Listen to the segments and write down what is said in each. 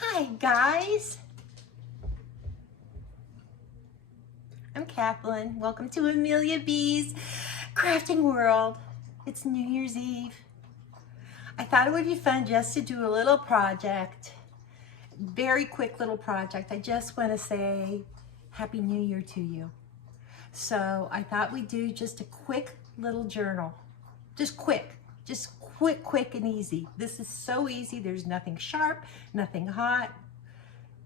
Hi guys, I'm Kathleen. Welcome to Amelia B's Crafting World. It's New Year's Eve. I thought it would be fun just to do a little project, very quick little project. I just want to say Happy New Year to you. So I thought we'd do just a quick little journal. Just quick and easy. This is so easy. There's nothing sharp, nothing hot,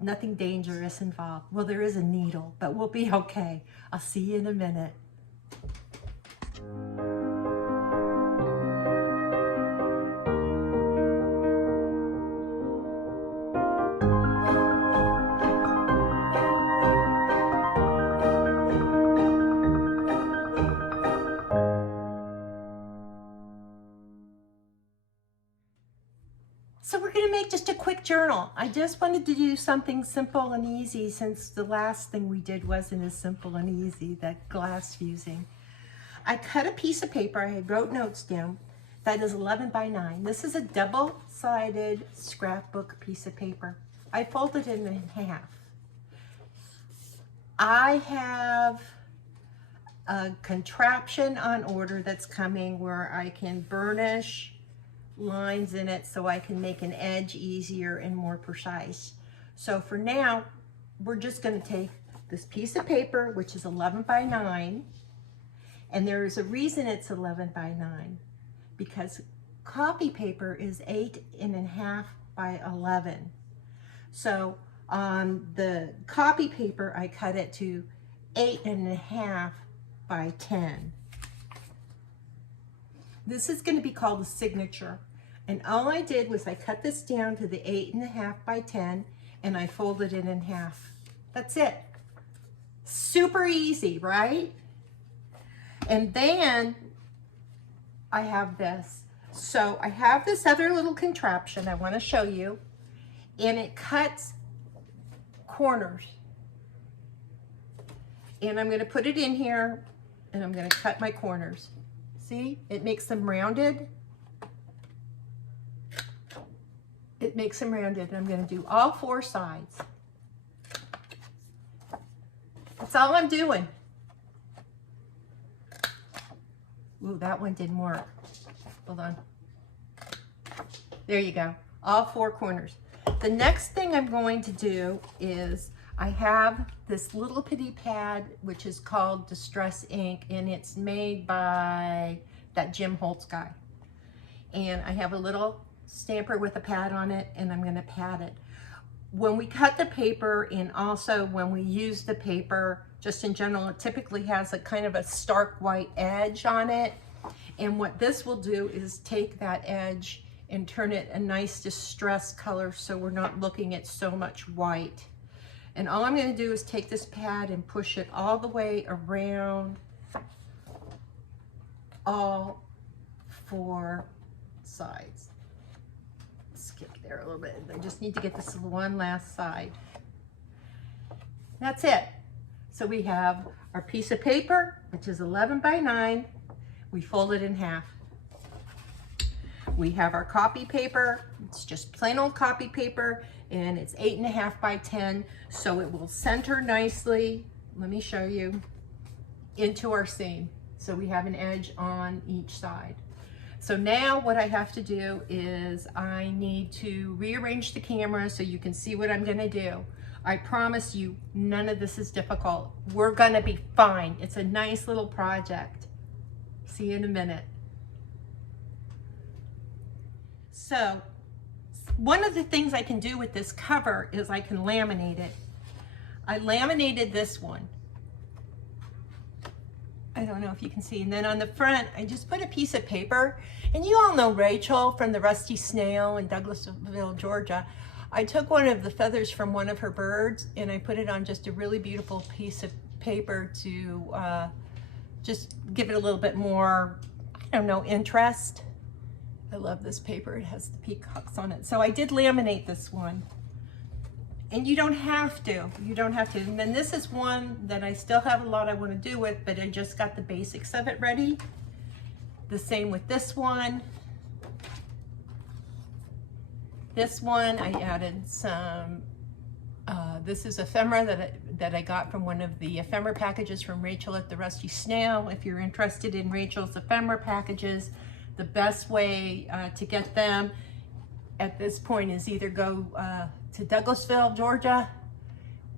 nothing dangerous involved. Well, there is a needle, but we'll be okay. I'll see you in a minute. So we're going to make just a quick journal. I just wanted to do something simple and easy since the last thing we did wasn't as simple and easy, that glass fusing. I cut a piece of paper, I wrote notes down, that is 11 by 9. This is a double-sided scrapbook piece of paper. I folded it in half. I have a contraption on order that's coming where I can burnish lines in it so I can make an edge easier and more precise. So for now, we're just going to take this piece of paper, which is 11 by 9, and there's a reason it's 11 by 9, because copy paper is 8.5 by 11. So on the copy paper, I cut it to 8.5 by 10. This is going to be called a signature. And all I did was I cut this down to the 8.5 by 10 and I folded it in half. That's it. Super easy, right? And then I have this. So I have this other little contraption I want to show you, and it cuts corners. And I'm going to put it in here and I'm going to cut my corners. See, it makes them rounded. It makes them rounded, and I'm going to do all 4 sides. That's all I'm doing. Ooh, that one didn't work. Hold on. There you go. All 4 corners. The next thing I'm going to do is I have this little bitty pad, which is called Distress Ink, and it's made by that Jim Holtz guy. And I have a little stamper with a pad on it, and I'm going to pad it. When we cut the paper, and also when we use the paper, just in general, it typically has a kind of a stark white edge on it. And what this will do is take that edge and turn it a nice distress color so we're not looking at so much white. And all I'm going to do is take this pad and push it all the way around all 4 sides. Skip there a little bit. I just need to get this one last side. That's it. So we have our piece of paper, which is 11 by 9. We fold it in half. We have our copy paper. It's just plain old copy paper, and it's 8.5 by 10, so it will center nicely. Let me show you, into our seam. So we have an edge on each side. So now what I have to do is I need to rearrange the camera so you can see what I'm going to do. I promise you, none of this is difficult. We're going to be fine. It's a nice little project. See you in a minute. So one of the things I can do with this cover is I can laminate it. I laminated this one. I don't know if you can see. And then on the front, I just put a piece of paper. And you all know Rachel from the Rusty Snail in Douglasville, Georgia. I took one of the feathers from one of her birds and I put it on just a really beautiful piece of paper to just give it a little bit more, I don't know, interest. I love this paper. It has the peacocks on it. So I did laminate this one. And you don't have to. You don't have to. And then this is one that I still have a lot I want to do with, but I just got the basics of it ready. The same with this one. This one I added some, this is ephemera that I got from one of the ephemera packages from Rachel at the Rusty Snail. If you're interested in Rachel's ephemera packages, the best way to get them at this point is either go to Douglasville, Georgia,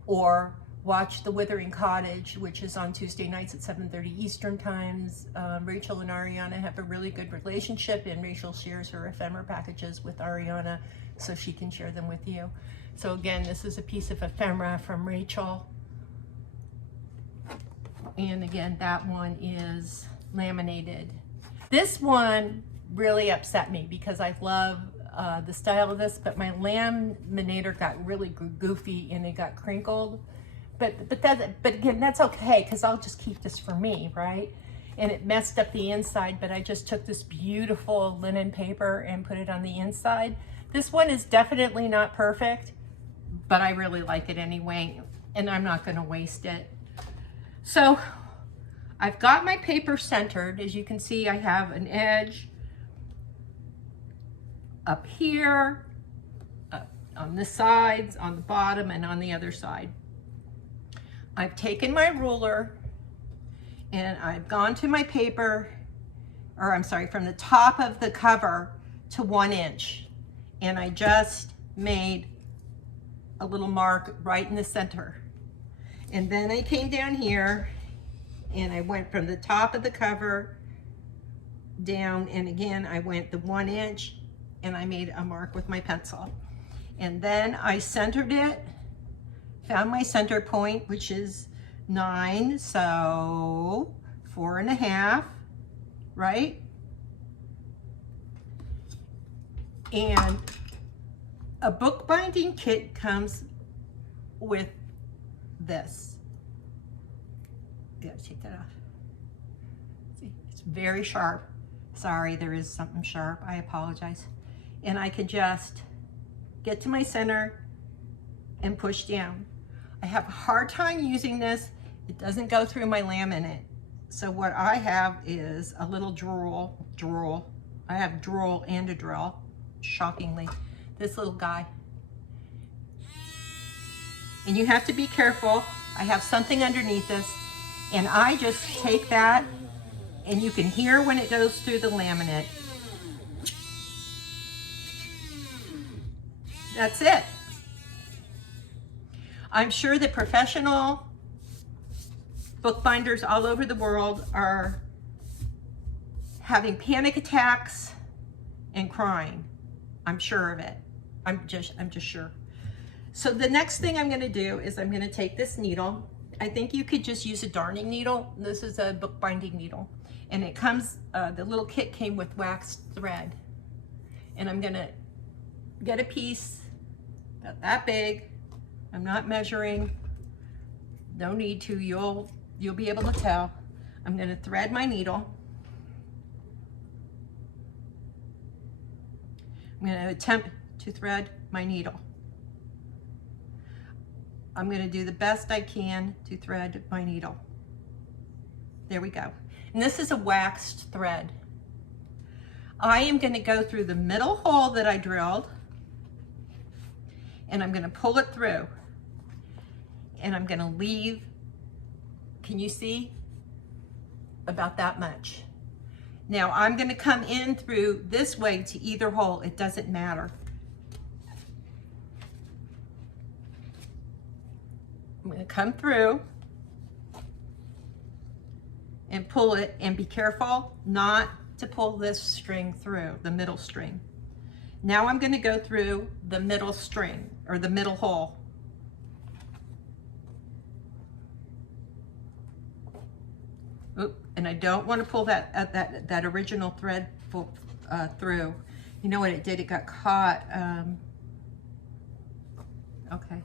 or watch the Withering.Cottage, which is on Tuesday nights at 7:30 Eastern times. Rachel and Ariana have a really good relationship, and Rachel shares her ephemera packages with Ariana so she can share them with you. So again, this is a piece of ephemera from Rachel. And again, that one is laminated. This one really upset me because I love the style of this, but my laminator got really goofy and it got crinkled. But again, that's okay because I'll just keep this for me, right? And it messed up the inside, but I just took this beautiful linen paper and put it on the inside. This one is definitely not perfect, but I really like it anyway, and I'm not going to waste it. So I've got my paper centered. As you can see, I have an edge up here, on the sides, on the bottom, and on the other side. I've taken my ruler and I've gone to my paper, or I'm sorry, from the top of the cover to 1 inch. And I just made a little mark right in the center. And then I came down here and I went from the top of the cover down, and again, I went the 1 inch and I made a mark with my pencil. And then I centered it, found my center point, which is 9, so 4.5, right? And a bookbinding kit comes with this. You gotta take that off. See, it's very sharp. Sorry, there is something sharp. I apologize. And I can just get to my center and push down. I have a hard time using this. It doesn't go through my laminate. So what I have is a little drill. I have drill and a drill, shockingly. This little guy. And you have to be careful. I have something underneath this, and I just take that, and you can hear when it goes through the laminate. That's it. I'm sure that professional bookbinders all over the world are having panic attacks and crying. I'm sure of it. I'm just sure. So the next thing I'm going to do is I'm going to take this needle. I think you could just use a darning needle. This is a bookbinding needle, and it comes, the little kit came with waxed thread, and I'm going to get a piece about that big. I'm not measuring, no need to, you'll be able to tell. I'm going to thread my needle. I'm going to attempt to thread my needle. I'm going to do the best I can to thread my needle. There we go. And this is a waxed thread. I am going to go through the middle hole that I drilled, and I'm going to pull it through. And I'm going to leave, can you see? About that much. Now I'm going to come in through this way to either hole. It doesn't matter. I'm going to come through and pull it, and be careful not to pull this string through, the middle string. Now I'm going to go through the middle string, or the middle hole. Oop, and I don't want to pull that original thread through. You know what it did? It got caught. Okay.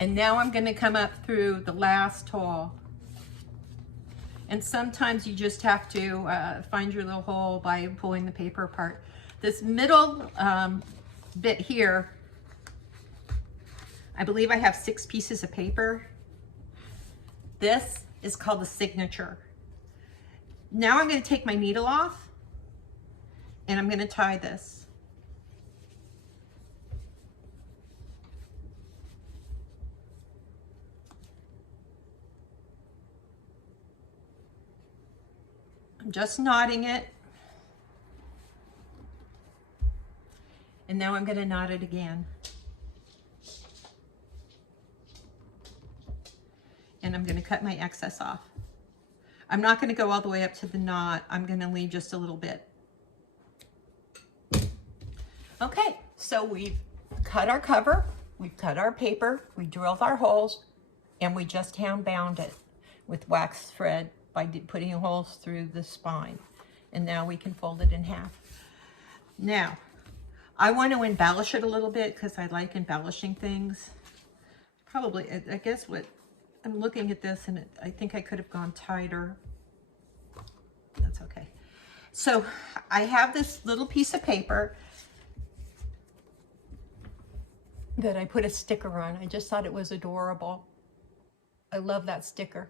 And now I'm going to come up through the last hole. And sometimes you just have to find your little hole by pulling the paper apart. This middle bit here, I believe I have 6 pieces of paper. This is called the signature. Now I'm going to take my needle off, And I'm going to tie this. I'm just knotting it. And now I'm going to knot it again. And I'm going to cut my excess off. I'm not going to go all the way up to the knot. I'm going to leave just a little bit. Okay, so we've cut our cover, we've cut our paper, we drilled our holes, and we just hand bound it with wax thread by putting holes through the spine. And now we can fold it in half. Now, I want to embellish it a little bit because I like embellishing things. Probably, I guess what, I'm looking at this and I think I could have gone tighter. That's okay. So I have this little piece of paper that I put a sticker on. I just thought it was adorable. I love that sticker.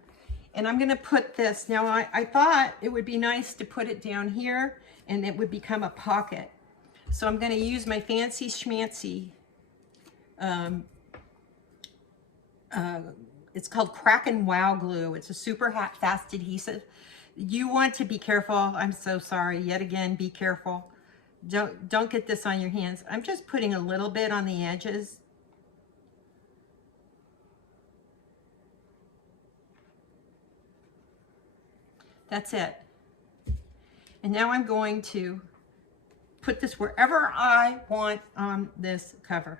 And I'm gonna put this, now I thought it would be nice to put it down here and it would become a pocket. So I'm gonna use my fancy schmancy, it's called Crack and Wow glue. It's a super fast adhesive. You want to be careful. I'm so sorry, yet again, be careful. Don't get this on your hands. I'm just putting a little bit on the edges. That's it. And now I'm going to put this wherever I want on this cover.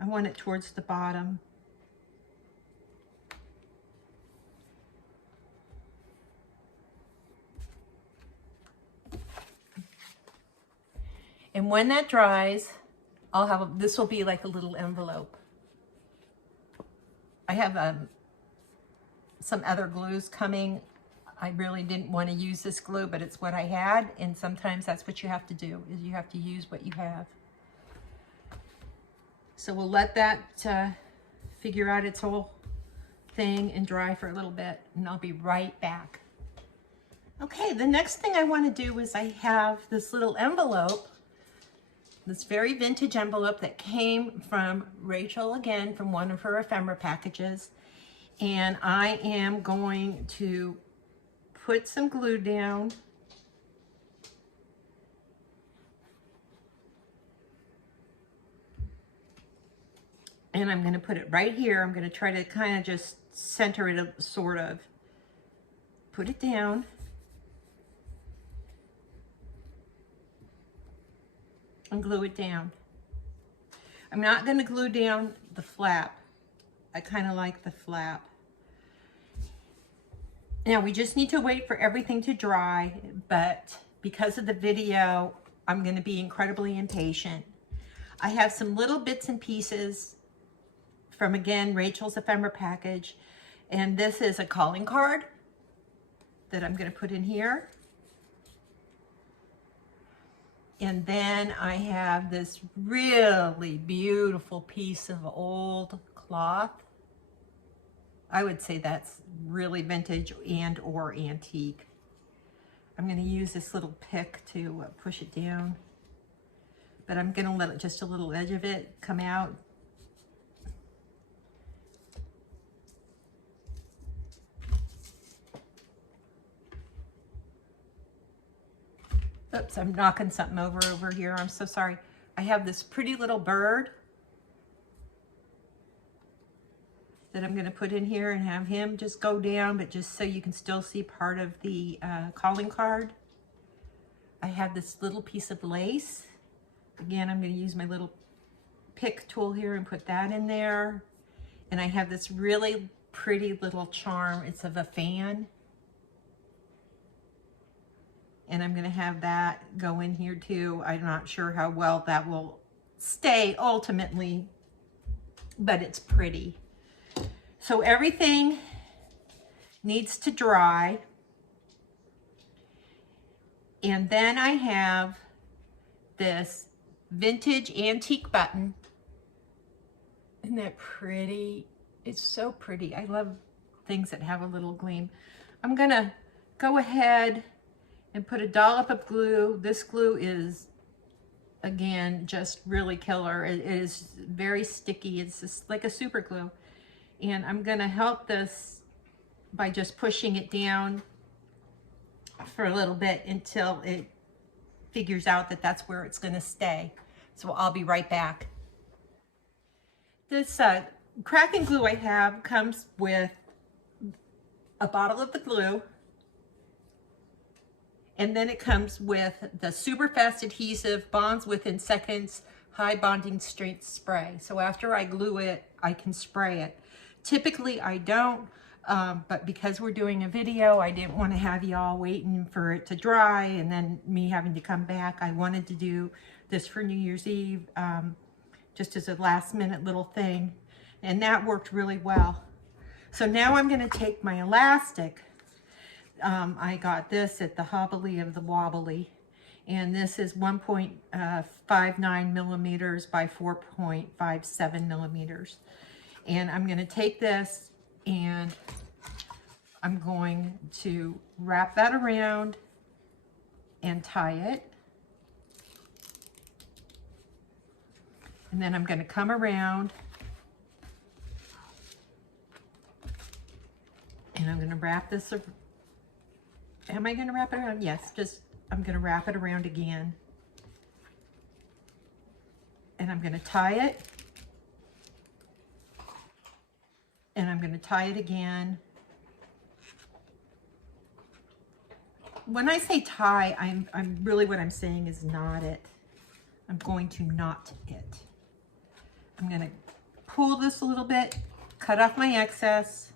I want it towards the bottom. And when that dries, I'll have, this will be like a little envelope. I have some other glues coming. I really didn't want to use this glue, but it's what I had. And sometimes that's what you have to do, is you have to use what you have. So we'll let that figure out its whole thing and dry for a little bit, and I'll be right back. Okay, the next thing I want to do is I have this little envelope, this very vintage envelope that came from Rachel, again, from one of her ephemera packages. And I am going to put some glue down. And I'm going to put it right here. I'm going to try to kind of just center it, sort of. Put it down. And glue it down. I'm not going to glue down the flap. I kind of like the flap. Now we just need to wait for everything to dry, but because of the video, I'm going to be incredibly impatient. I have some little bits and pieces from, again, Rachel's ephemera package, and this is a calling card that I'm going to put in here. And then I have this really beautiful piece of old cloth. I would say that's really vintage and or antique. I'm going to use this little pick to push it down, but I'm going to let it, just a little edge of it come out. Oops, I'm knocking something over here. I'm so sorry. I have this pretty little bird that I'm going to put in here and have him just go down, but just so you can still see part of the calling card. I have this little piece of lace. Again, I'm going to use my little pick tool here and put that in there. And I have this really pretty little charm. It's of a fan. And I'm going to have that go in here too. I'm not sure how well that will stay ultimately, but it's pretty. So everything needs to dry. And then I have this vintage antique button. Isn't that pretty? It's so pretty. I love things that have a little gleam. I'm going to go ahead and put a dollop of glue. This glue is, again, just really killer. It is very sticky. It's just like a super glue. And I'm gonna help this by just pushing it down for a little bit until it figures out that that's where it's gonna stay. So I'll be right back. This cracking glue I have comes with a bottle of the glue, and then it comes with the super fast adhesive, bonds within seconds, high bonding strength spray. So after I glue it, I can spray it. Typically I don't, but because we're doing a video, I didn't want to have y'all waiting for it to dry and then me having to come back. I wanted to do this for New Year's Eve, just as a last minute little thing. And that worked really well. So now I'm going to take my elastic. I got this at the Hobbly of the Wobbly, and this is 1.59 millimeters by 4.57 millimeters. And I'm going to take this and I'm going to wrap that around and tie it. And then I'm going to come around and I'm going to wrap this. Am I going to wrap it around? Yes, I'm going to wrap it around again. And I'm going to tie it. And I'm going to tie it again. When I say tie, I'm really, what I'm saying is knot it. I'm going to knot it. I'm going to pull this a little bit, cut off my excess,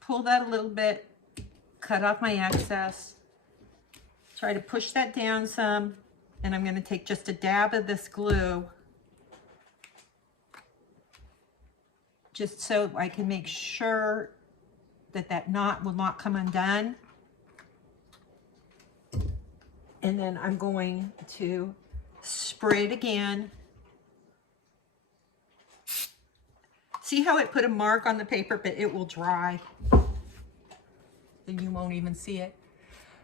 pull that a little bit, cut off my excess, try to push that down some, and I'm going to take just a dab of this glue just so I can make sure that that knot will not come undone. And then I'm going to spray it again. See how it put a mark on the paper, but it will dry and you won't even see it.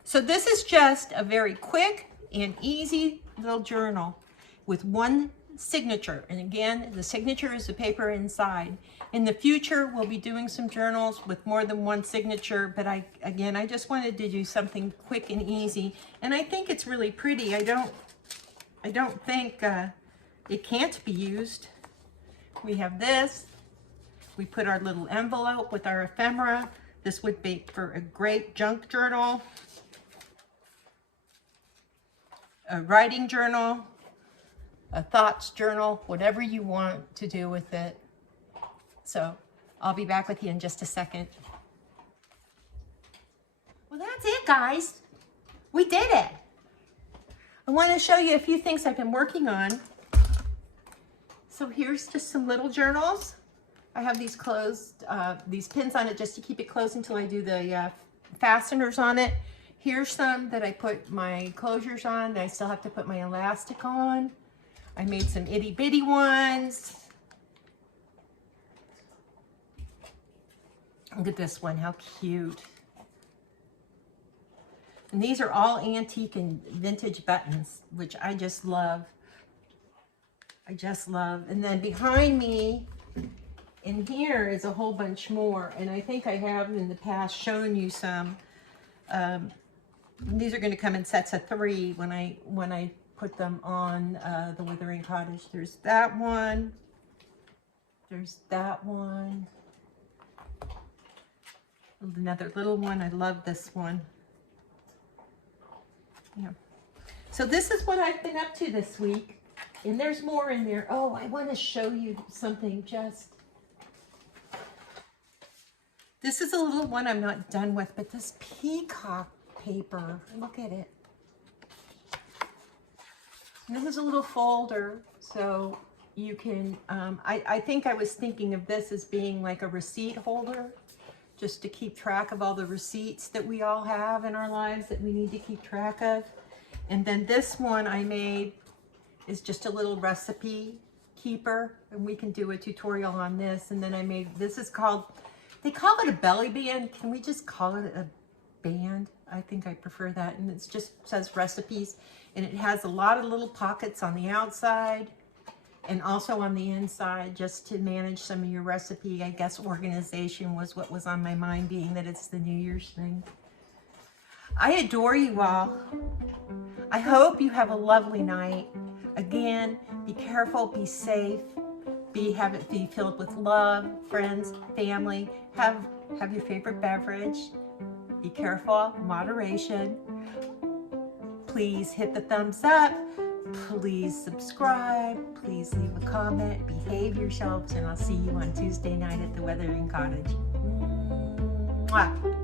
So this is just a very quick and easy little journal with one signature. And again, the signature is the paper inside. In the future, we'll be doing some journals with more than one signature, but I just wanted to do something quick and easy. And I think it's really pretty. I don't think it can't be used. We have this. We put our little envelope with our ephemera. This would be for a great junk journal, a writing journal, a thoughts journal, whatever you want to do with it. So I'll be back with you in just a second. Well, that's it, guys. We did it. I want to show you a few things I've been working on. So here's just some little journals. I have these closed, these pins on it just to keep it closed until I do the fasteners on it. Here's some that I put my closures on. I still have to put my elastic on. I made some itty bitty ones. Look at this one, how cute. And these are all antique and vintage buttons, which I just love. I just love. And then behind me, in here is a whole bunch more. And I think I have in the past shown you some. These are going to come in sets of 3 when I put them on the Withering.Cottage. There's that one. There's that one. Another little one. I love this one. Yeah. So this is what I've been up to this week. And there's more in there. Oh, I want to show you something just. This is a little one I'm not done with, but this peacock paper, look at it. And this is a little folder, so you can, I think I was thinking of this as being like a receipt holder, just to keep track of all the receipts that we all have in our lives that we need to keep track of. And then this one I made is just a little recipe keeper, and we can do a tutorial on this. And then I made, this is called, they call it a belly band. Can we just call it a band? I think I prefer that. And it just says recipes, and it has a lot of little pockets on the outside and also on the inside, just to manage some of your recipe. I guess organization was what was on my mind, being that it's the New Year's thing. I adore you all. I hope you have a lovely night. Again, be careful, be safe, have it be filled with love, friends, family. Have your favorite beverage. Be careful, moderation. Please hit the thumbs up. Please subscribe. Please leave a comment. Behave yourselves, and I'll see you on Tuesday night at the Withering Cottage. Mwah.